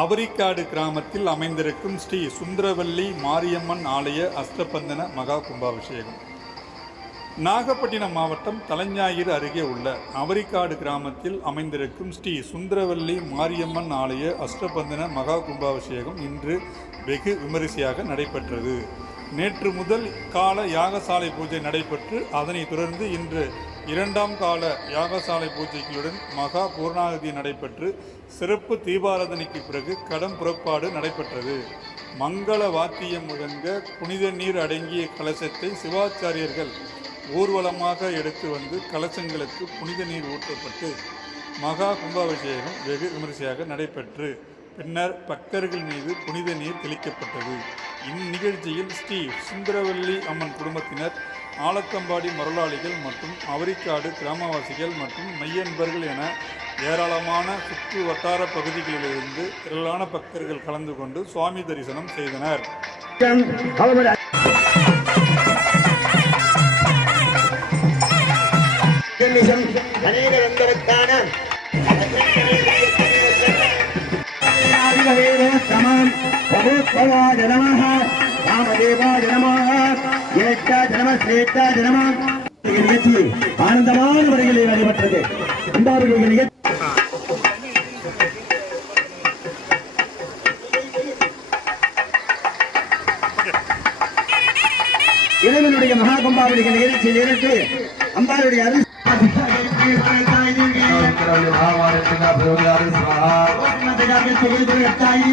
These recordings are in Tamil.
அவரிக்காடு கிராமத்தில் அமைந்திருக்கும் ஸ்ரீ சுந்தரவல்லி மாரியம்மன் ஆலய அஷ்டபந்தன மகா கும்பாபிஷேகம். நாகப்பட்டினம் மாவட்டம் தலைஞாயிறு அருகே உள்ள அவரிக்காடு கிராமத்தில் அமைந்திருக்கும் ஸ்ரீ சுந்தரவல்லி மாரியம்மன் ஆலய அஷ்டபந்தன மகா கும்பாபிஷேகம் இன்று வெகு விமரிசையாக நடைபெற்றது. நேற்று முதல் கால யாகசாலை பூஜை நடைபெற்று அதனைத் தொடர்ந்து இன்று இரண்டாம் கால யாகசாலை பூஜைகளுடன் மகா பூர்ணாகதி நடைபெற்று சிறப்பு தீபாராதனைக்கு பிறகு கடம் புறப்பாடு நடைபெற்றது. மங்கள வாத்தியம் முழங்க புனித நீர் அடங்கிய கலசத்தை சிவாச்சாரியர்கள் ஊர்வலமாக எடுத்து வந்து கலசங்களுக்கு புனித நீர் ஊற்றப்பட்டு மகா கும்பாபிஷேகம் வெகு விமரிசையாக நடைபெற்று பின்னர் பக்தர்கள் மீது புனித நீர் தெளிக்கப்பட்டது. இந்நிகழ்ச்சியில் ஸ்ரீ சுந்தரவல்லி அம்மன் குடும்பத்தினர் ஆலத்தம்பாடி மரலாளிகள் மற்றும் அவரிக்காடு கிராமவாசிகள் மற்றும் மையன்பர்கள் என ஏராளமான சுற்று வட்டார பகுதிகளிலிருந்து திரளான பக்தர்கள் கலந்து கொண்டு சுவாமி தரிசனம் செய்தனர். நிமிஷம் அநேக நண்பருக்கான நிகழ்ச்சி ஆனந்தமான முறையில் நடைபெற்றது அன்பார்கள் நிகழ்ச்சி இறைவனுடைய மகா கும்பாவளி நிகழ்ச்சியில் இருந்து அம்பாளுடைய அருள் மகாகும்பாவளி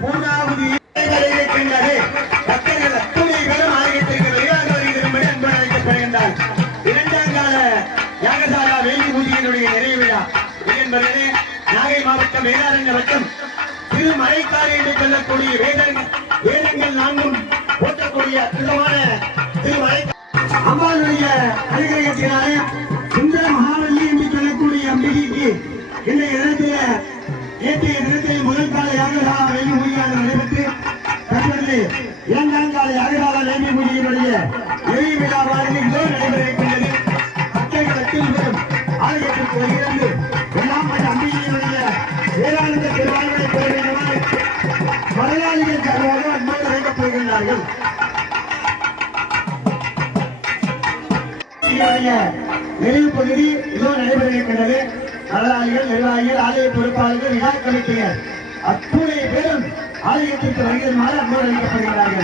பூர்ணாவதி இருக்கின்றது பக்தர்கள் அத்துணைகளும் ஆலயத்திற்கு வெளியாக வருகிறபடி அன்பு அழைக்கப்படுகின்றார் இரண்டாம் கால யாகசாலா பூஜையினுடைய நிறைவு விழா என்பதே நாகை மாவட்டம் வேதாரண்ய வட்டம் திருமலைக்காடு என்று சொல்லக்கூடிய வேதங்கள் வேதங்கள் நான்கும் போற்றக்கூடிய அற்புதமான திருமலை அம்பாளுடைய அனுகிரகத்தினாலே இதனுடைய நிறைவு பகுதி இதோ நடைபெற இருக்கின்றது. மலையாளிகள் நிர்வாகிகள் ஆலய பொறுப்பாளர்கள் விழா கமிட்டியர் அத்துணை பேரும் ஆலயத்திற்கு வருகிறமாறு அன்போடு அளிக்கப்படுகிறார்கள்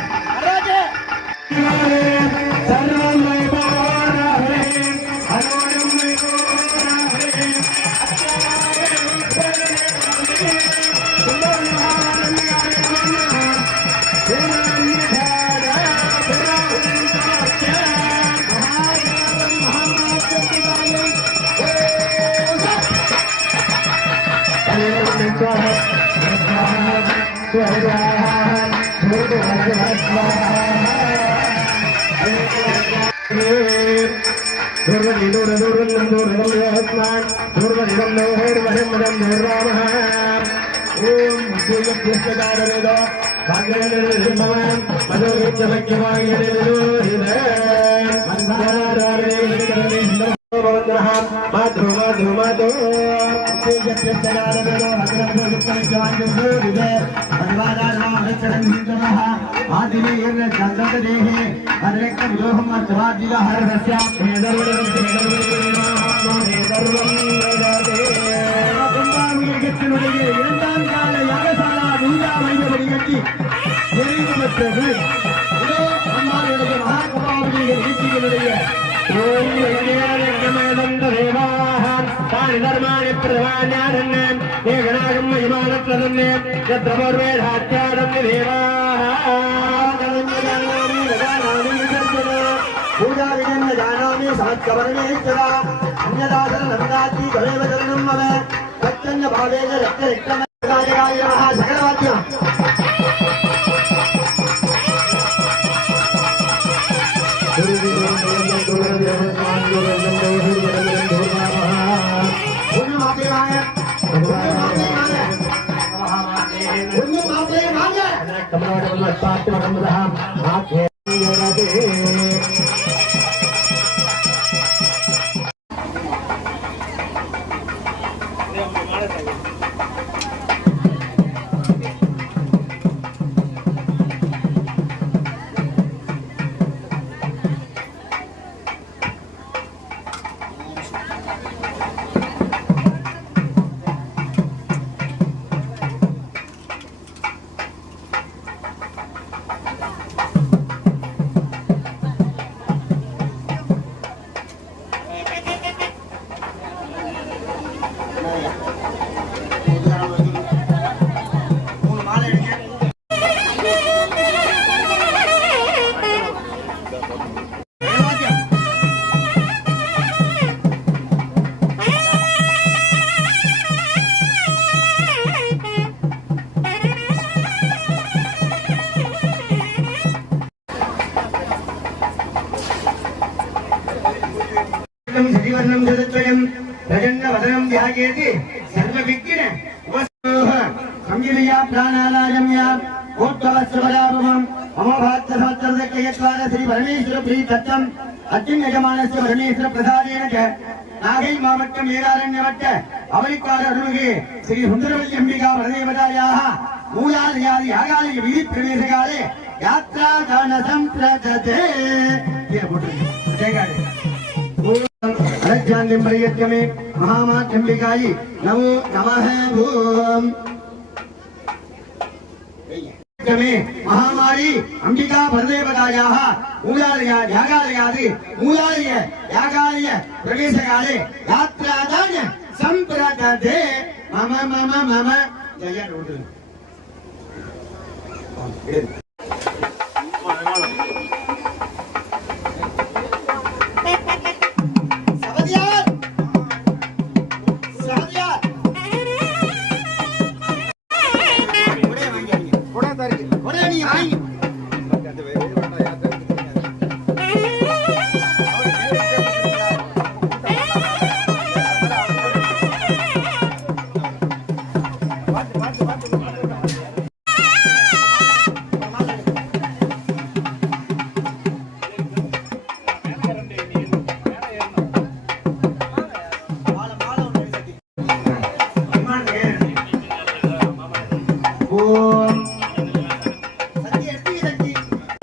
மதோச்சலக்கியமாக இரண்டாம் கால யாகசாலா பூஜா வைபவ நிகழ்ச்சி நிறைவு பெற்றது இதோ அம்மாளுடைய शक्ति मिल रही है धर्माणि प्रधान्यारण्यम् एकनागम् महिमानत्रदन्यम् यत्र पूर्वेधात्यारण्यदेवाः पूजाविजन्न जानामि सहत्कवर्णेश्वरा अन्यदासन नमदाति कवेव चरणम् मम रक्तन्य भावेन रक्तरिक्तमः सकलवाक्यम् வாங்க ஒண்ணு மாப்பிள்ளை வாங்க அச்சின் எஜமானஸ்து பரமேஸ்வர பிரசாதேன நாகை மாவட்டம் ஏதாரண்யவட்ட அவரிக்கார அருள்கு ஸ்ரீ சுந்தரவல்லி அம்பிகா வரதேவதாயாக மூலாலயாதி யாகாலய விதி பிரவேசகாலே யாத்ரா தானசம் பிரததே கேட்காது அலட்சாந்திம் பரியத்யமே நமோ நமஹ பூம். மகாமாரி அம்பிகா பரதேவதாயாக மூலாலயா யாகாலயாது மூலாலய யாகாலய பிரவேசகாலே யாத்ராதான சம்பிரததே. மம மம மம. ஜெய ரோடு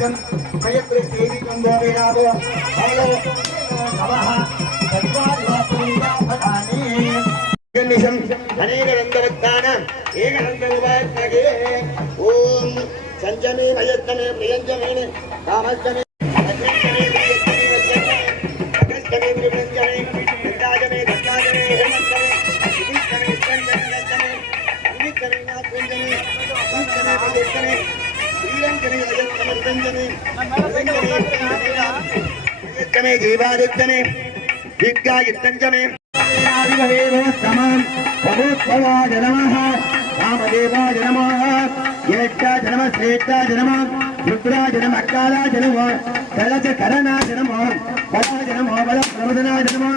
சிவன் பயப்பிரத்தேவி குந்தோபிராபோ ஹலோ நமः சத்வாதிவாசுனிதாபதானி நிஷம் அநேகரந்தவத்தான ஓம் சஞ்சமே மயத்தமே பிரியஞ்சமே காமஸ்தமே அகஸ்தமே பிரியஞ்சமே அஜத்தமர்தஞ்சமே அஜத்தமே ஜீவாதித்தமே வித்யாயுத்தஞ்சமே प्रभुत्ववाय नमः रामदेवाय नमः ज्येष्ठाय नमः श्रेष्ठाय नमः रुद्राय नमः अक्कालाय नमः कलचकरणाय नमः बलाय नमः बलप्रबोधनाय नमः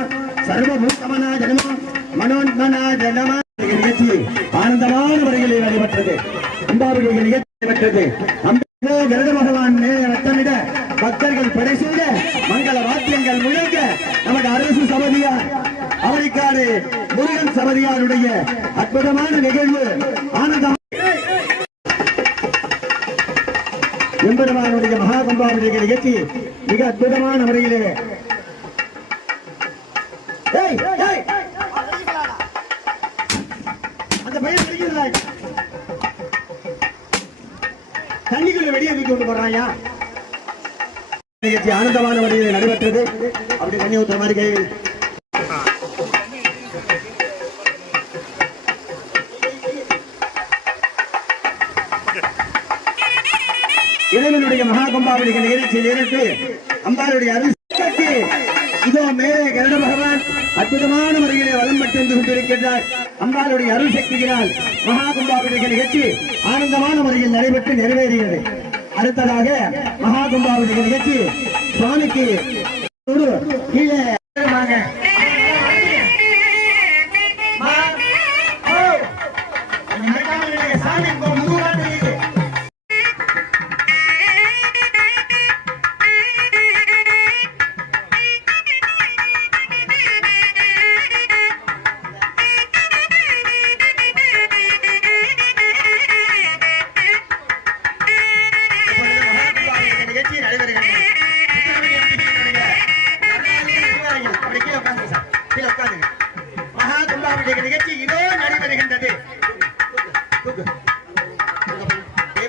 सर्वभूतमनाय नमः மனோன்மனாஜ நம நிகழ்ச்சி ஆனந்தமான முறையிலே நடைபெற்றது கும்பாபிஷேக கும்பாபிஷேக இயக்கி மிக அற்புதமான முறையிலே. அந்த பையன் கிடைக்கிறதா தண்ணிக்குள்ள வெடியை தூக்கி கொண்டு போறாயா? நிகழ்ச்சி ஆனந்தமான முறையில் நடைபெற்றது. அப்படி தண்ணி ஊற்ற மாதிரி கை இறைவனுடைய மகா நிகழ்ச்சியில் இருந்து அம்பாளுடைய அருள் சக்தி. இதோ மேலே கருட பகவான் அற்புதமான முறையிலே வளம் பட்டு கொண்டிருக்கின்றார். அம்பாளுடைய அருள் சக்தியினால் மகா நிகழ்ச்சி ஆனந்தமான முறையில் நடைபெற்று நிறைவேறியது. அடுத்ததாக மகா நிகழ்ச்சி சுவாமிக்கு. கீழே.